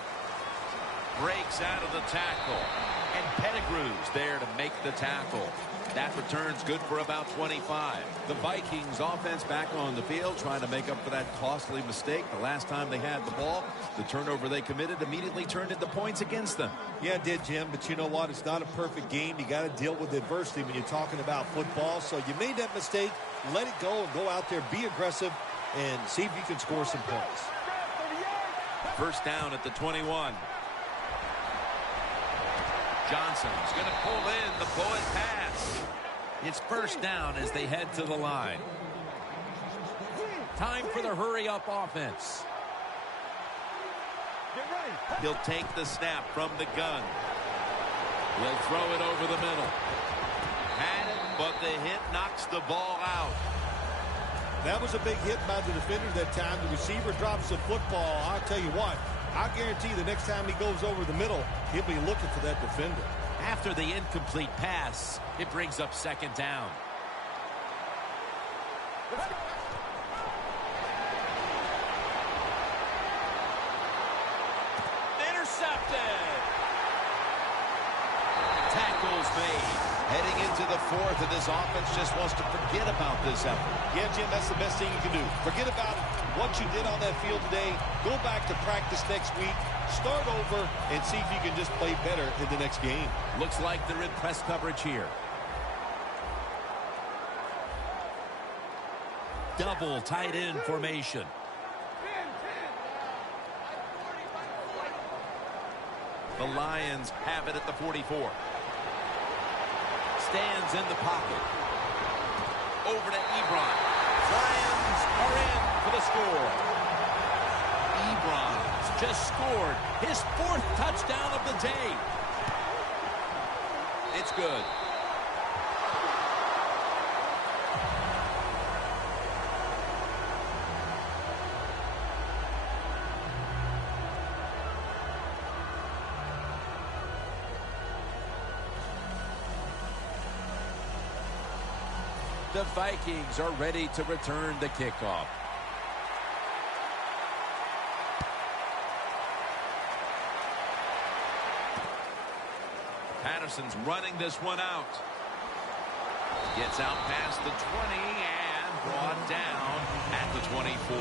Breaks out of the tackle. And Pettigrew's there to make the tackle. That return's good for about 25. The Vikings offense back on the field trying to make up for that costly mistake. The last time they had the ball, the turnover they committed immediately turned into points against them. Yeah, it did, Jim, but you know what? It's not a perfect game. You got to deal with adversity when you're talking about football. So you made that mistake. Let it go and go out there, be aggressive, and see if you can score some points. First down at the 21. Johnson's going to pull in the bullet pass. It's first down as they head to the line. Time for the hurry-up offense. He'll take the snap from the gun. He'll throw it over the middle. Had it, but the hit knocks the ball out. That was a big hit by the defender that time. The receiver drops the football. I'll tell you what, I guarantee the next time he goes over the middle, he'll be looking for that defender. After the incomplete pass, it brings up second down. Intercepted. Tackles made. Heading into the fourth, and this offense just wants to forget about this effort. Yeah, Jim, that's the best thing you can do. Forget about what you did on that field today. Go back to practice next week. Start over and see if you can just play better in the next game. Looks like they're in press coverage here. Double tight end formation. The Lions have it at the 44. Stands in the pocket. Over to Ebron. Lions are in for the score. Ebron just scored his 4th touchdown of the day. It's good. The Vikings are ready to return the kickoff. Patterson's running this one out. Gets out past the 20 and brought down at the 24.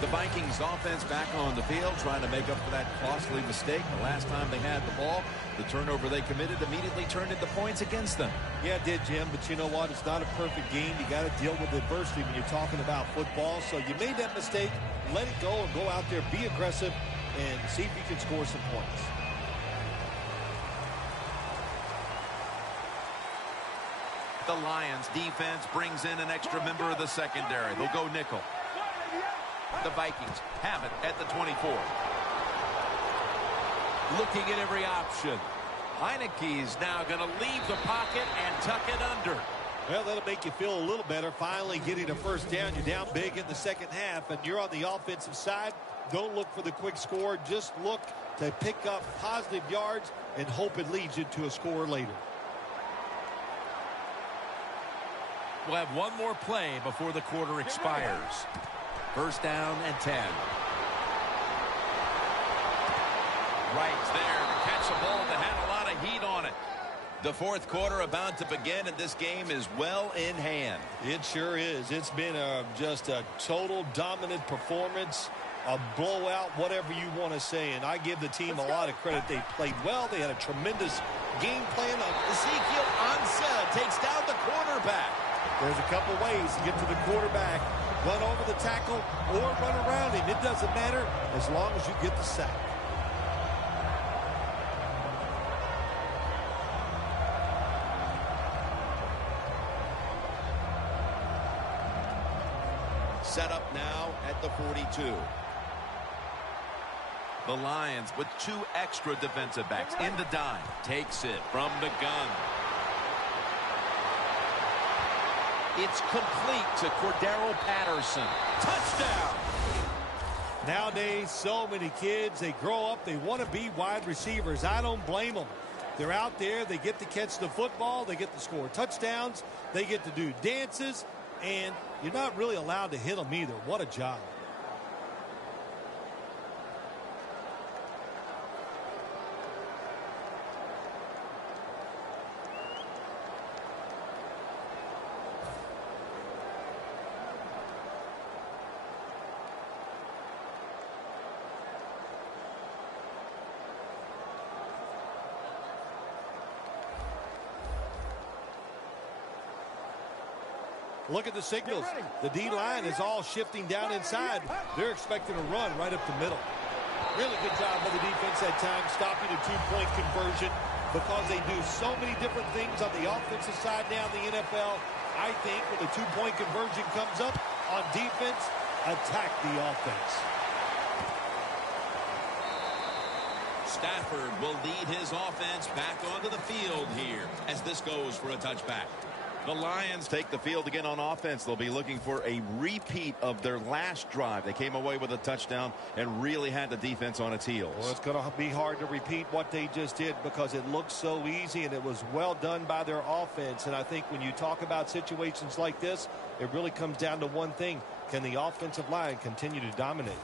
The Vikings offense back on the field trying to make up for that costly mistake. The last time they had the ball, the turnover they committed immediately turned into points against them. Yeah, it did, Jim, but you know what? It's not a perfect game. You got to deal with adversity when you're talking about football. So you made that mistake. Let it go and go out there, be aggressive, and see if you can score some points. The Lions defense brings in an extra member of the secondary. They'll go nickel. The Vikings have it at the 24. Looking at every option. Heineke's now going to leave the pocket and tuck it under. Well, that'll make you feel a little better. Finally getting a first down. You're down big in the second half, and you're on the offensive side. Don't look for the quick score. Just look to pick up positive yards and hope it leads you to a score later. We'll have one more play before the quarter expires. First down and 10. Right there to catch a ball that had a lot of heat on it. The fourth quarter about to begin, and this game is well in hand. It sure is. It's been just a total dominant performance, a blowout, whatever you want to say. And I give the team a lot of credit. They played well. They had a tremendous game plan. Ezekiel Ansah takes down the quarterback. There's a couple ways to get to the quarterback. Run over the tackle or run around him. It doesn't matter as long as you get the sack. Set up now at the 42. The Lions with 2 extra defensive backs in the dime. Takes it from the gun. It's complete to Cordero Patterson. Touchdown! Nowadays, so many kids, they grow up, they want to be wide receivers. I don't blame them. They're out there, they get to catch the football, they get to score touchdowns, they get to do dances, and you're not really allowed to hit them either. What a job. Look at the signals. The D-line is all shifting down inside. They're expecting a run right up the middle. Really good job by the defense that time, stopping a two-point conversion because they do so many different things on the offensive side now in the NFL. I think when the two-point conversion comes up on defense, attack the offense. Stafford will lead his offense back onto the field here as this goes for a touchback. The Lions take the field again on offense. They'll be looking for a repeat of their last drive. They came away with a touchdown and really had the defense on its heels. Well, it's going to be hard to repeat what they just did because it looked so easy and it was well done by their offense. And I think when you talk about situations like this, it really comes down to one thing. Can the offensive line continue to dominate?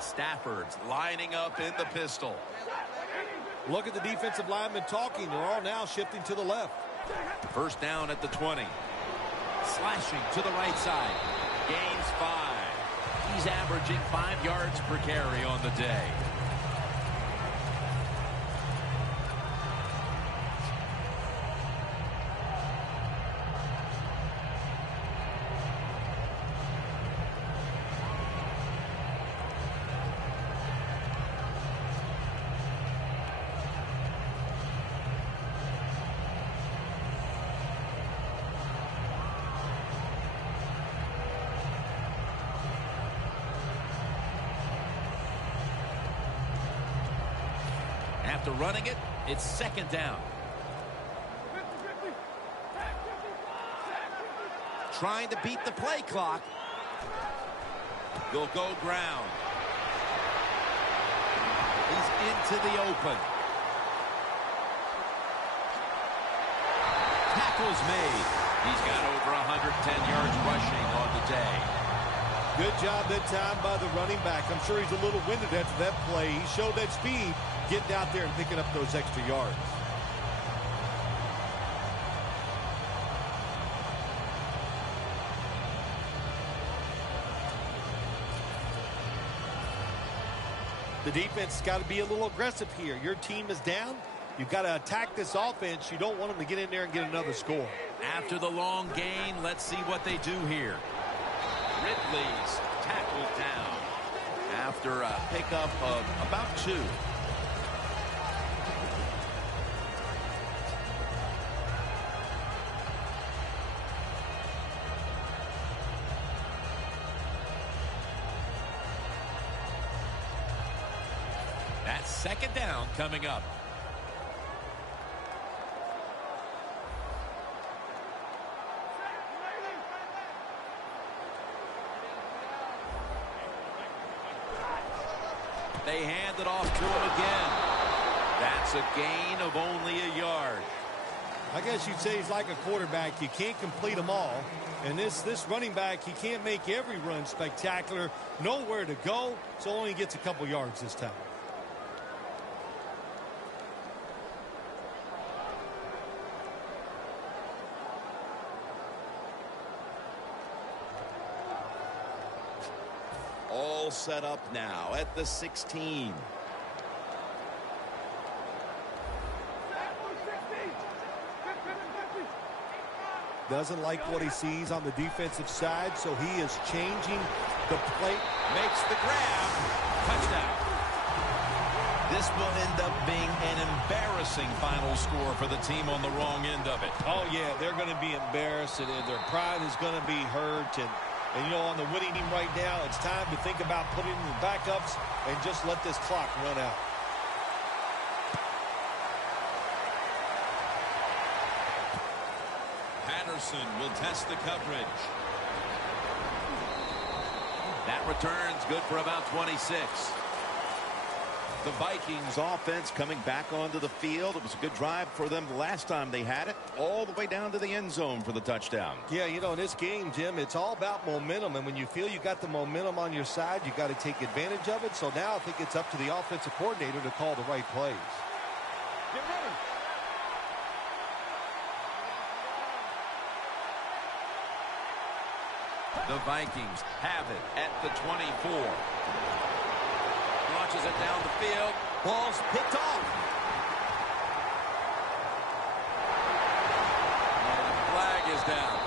Stafford's lining up in the pistol. Look at the defensive linemen talking. They're all now shifting to the left. First down at the 20. Slashing to the right side. Gains 5. He's averaging 5 yards per carry on the day. After running it, it's second down. Trying to beat the play clock. He'll go ground. He's into the open. Tackle's made. He's got over 110 yards rushing on the day. Good job that time by the running back. I'm sure he's a little winded after that play. He showed that speed, getting out there and picking up those extra yards. The defense has got to be a little aggressive here. Your team is down. You've got to attack this offense. You don't want them to get in there and get another score. After the long gain, let's see what they do here. Ridley's tackled down after a pickup of about 2. That's second down coming up. They hand it off to him again. That's a gain of only a yard. I guess you'd say he's like a quarterback. You can't complete them all. And this running back, he can't make every run spectacular. Nowhere to go, so only gets a couple yards this time. All set up now at the 16. Doesn't like what he sees on the defensive side, so he is changing the play. Makes the grab. Touchdown. This will end up being an embarrassing final score for the team on the wrong end of it. Oh, yeah, they're going to be embarrassed, and their pride is going to be hurt. And, you know, on the winning team right now, it's time to think about putting in the backups and just let this clock run out. Patterson will test the coverage. That return's good for about 26. The Vikings offense coming back onto the field. It was a good drive for them the last time they had it, all the way down to the end zone for the touchdown. Yeah, you know, in this game, Jim, it's all about momentum. And when you feel you got the momentum on your side, you got to take advantage of it. So now I think it's up to the offensive coordinator to call the right plays. Get ready. The Vikings have it at the 24. Launches it down the field. Ball's picked off. And the flag is down.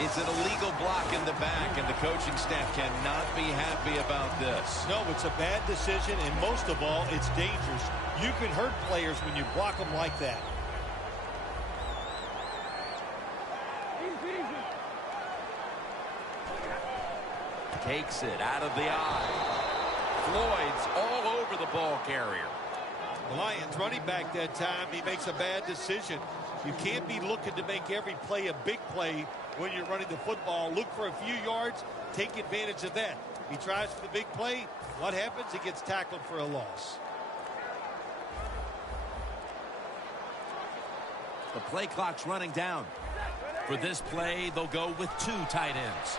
It's an illegal block in the back, and the coaching staff cannot be happy about this. No, it's a bad decision, and most of all, it's dangerous. You can hurt players when you block them like that. Takes it out of the eye. Floyd's all over the ball carrier. The Lions running back that time, he makes a bad decision. You can't be looking to make every play a big play when you're running the football. Look for a few yards, take advantage of that. He tries for the big play. What happens? He gets tackled for a loss. The play clock's running down. For this play, they'll go with 2 tight ends.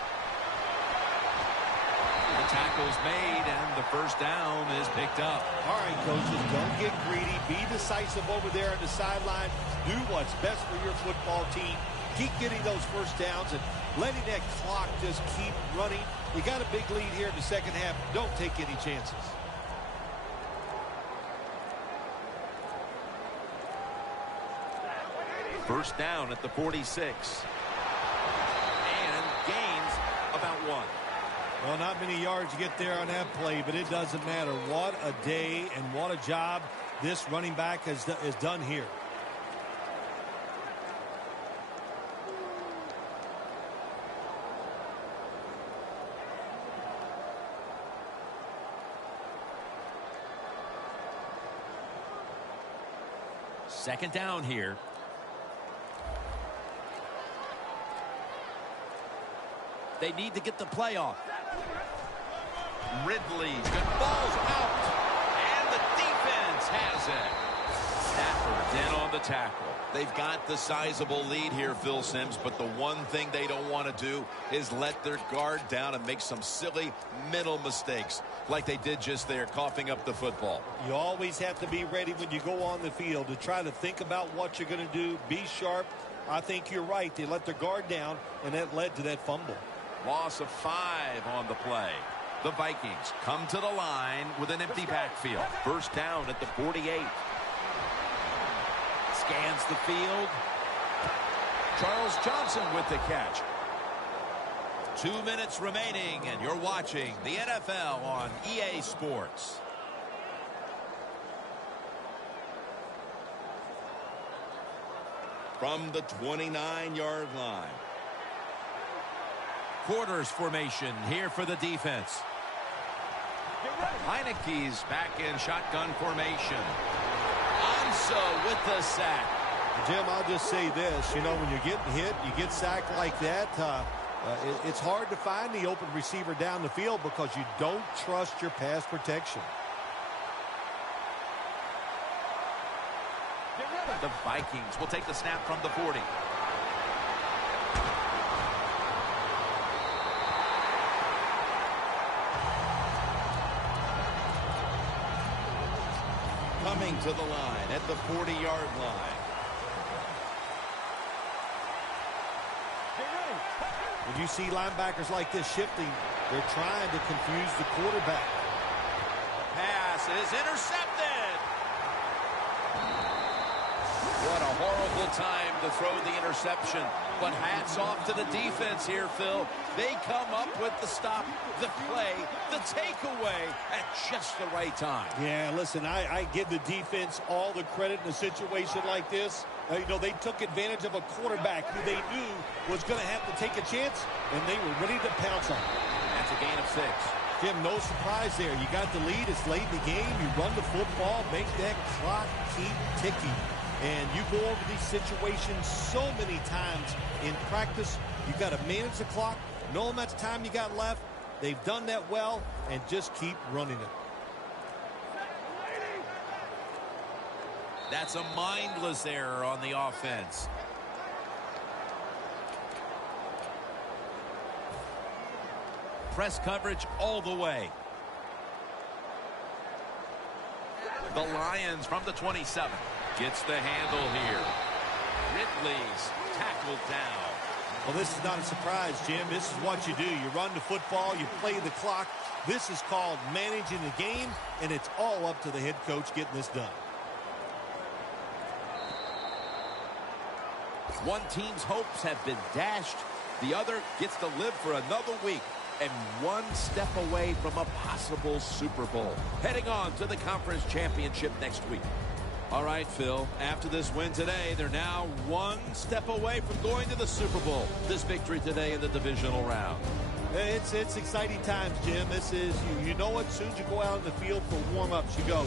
The tackle's made, and the first down is picked up. All right, coaches, don't get greedy. Be decisive over there on the sideline. Do what's best for your football team. Keep getting those first downs and letting that clock just keep running. You got a big lead here in the second half. Don't take any chances. First down at the 46. And gains about 1. Well, not many yards to get there on that play, but it doesn't matter. What a day and what a job this running back has done here. Second down here. They need to get the play off. Ridley's got balls out, and the defense has it. Stafford in on the tackle. They've got the sizable lead here, Phil Simms, but the one thing they don't want to do is let their guard down and make some silly mental mistakes like they did just there, coughing up the football. You always have to be ready when you go on the field to try to think about what you're going to do. Be sharp. I think you're right. They let their guard down, and that led to that fumble. Loss of 5 on the play. The Vikings come to the line with an empty backfield. First down at the 48. Scans the field. Charles Johnson with the catch. 2 minutes remaining, and you're watching the NFL on EA Sports. From the 29-yard line. Quarters formation here for the defense. Heineke's back in shotgun formation. Anso with the sack. Jim, I'll just say this. You know, when you're getting hit, you get sacked like that, it's hard to find the open receiver down the field because you don't trust your pass protection. The Vikings will take the snap from the 40. Coming to the line at the 40-yard line. When you see linebackers like this shifting, they're trying to confuse the quarterback. Pass is intercepted. What a horrible time to throw the interception. But hats off to the defense here, Phil. They come up with the stop, the play, the takeaway at just the right time. Yeah, listen, I give the defense all the credit in a situation like this. You know, they took advantage of a quarterback who they knew was going to have to take a chance, and they were ready to pounce on him. That's a gain of 6. Jim, no surprise there. You got the lead. It's late in the game. You run the football, make that clock keep ticking. And you go over these situations so many times in practice. You got to manage the clock, know how much time you got left. They've done that well, and just keep running it. That's a mindless error on the offense. Press coverage all the way. The Lions from the 27. Gets the handle here. Ridley's tackled down. Well, this is not a surprise, Jim. This is what you do. You run the football, you play the clock. This is called managing the game, and it's all up to the head coach getting this done. One team's hopes have been dashed. The other gets to live for another week and one step away from a possible Super Bowl. Heading on to the conference championship next week. All right, Phil, after this win today, they're now one step away from going to the Super Bowl. This victory today in the divisional round. It's exciting times, Jim. This is, you know what, as soon as you go out in the field for warm-ups, you go,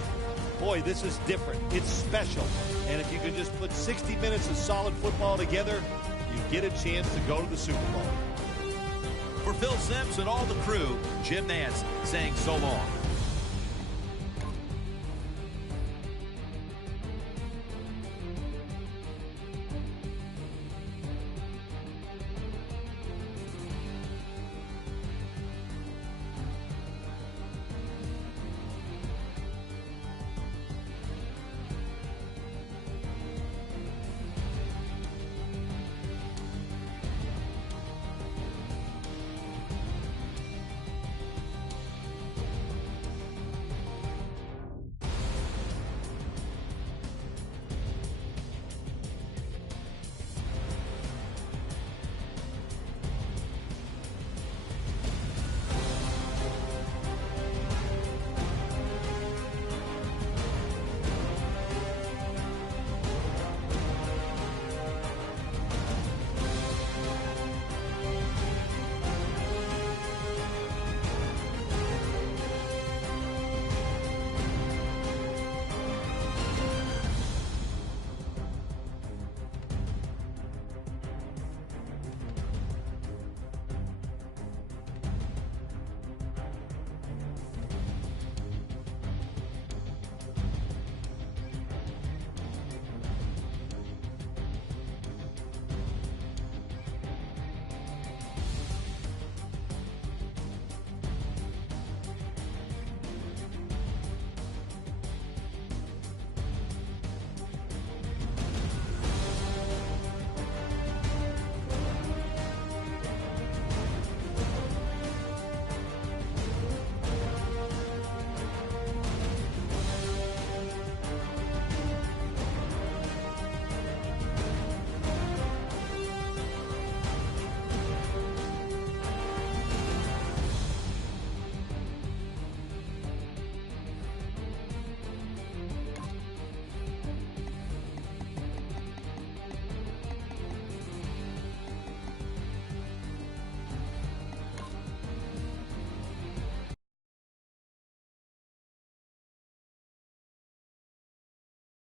boy, this is different. It's special. And if you can just put 60 minutes of solid football together, you get a chance to go to the Super Bowl. For Phil Simms and all the crew, Jim Nance saying so long.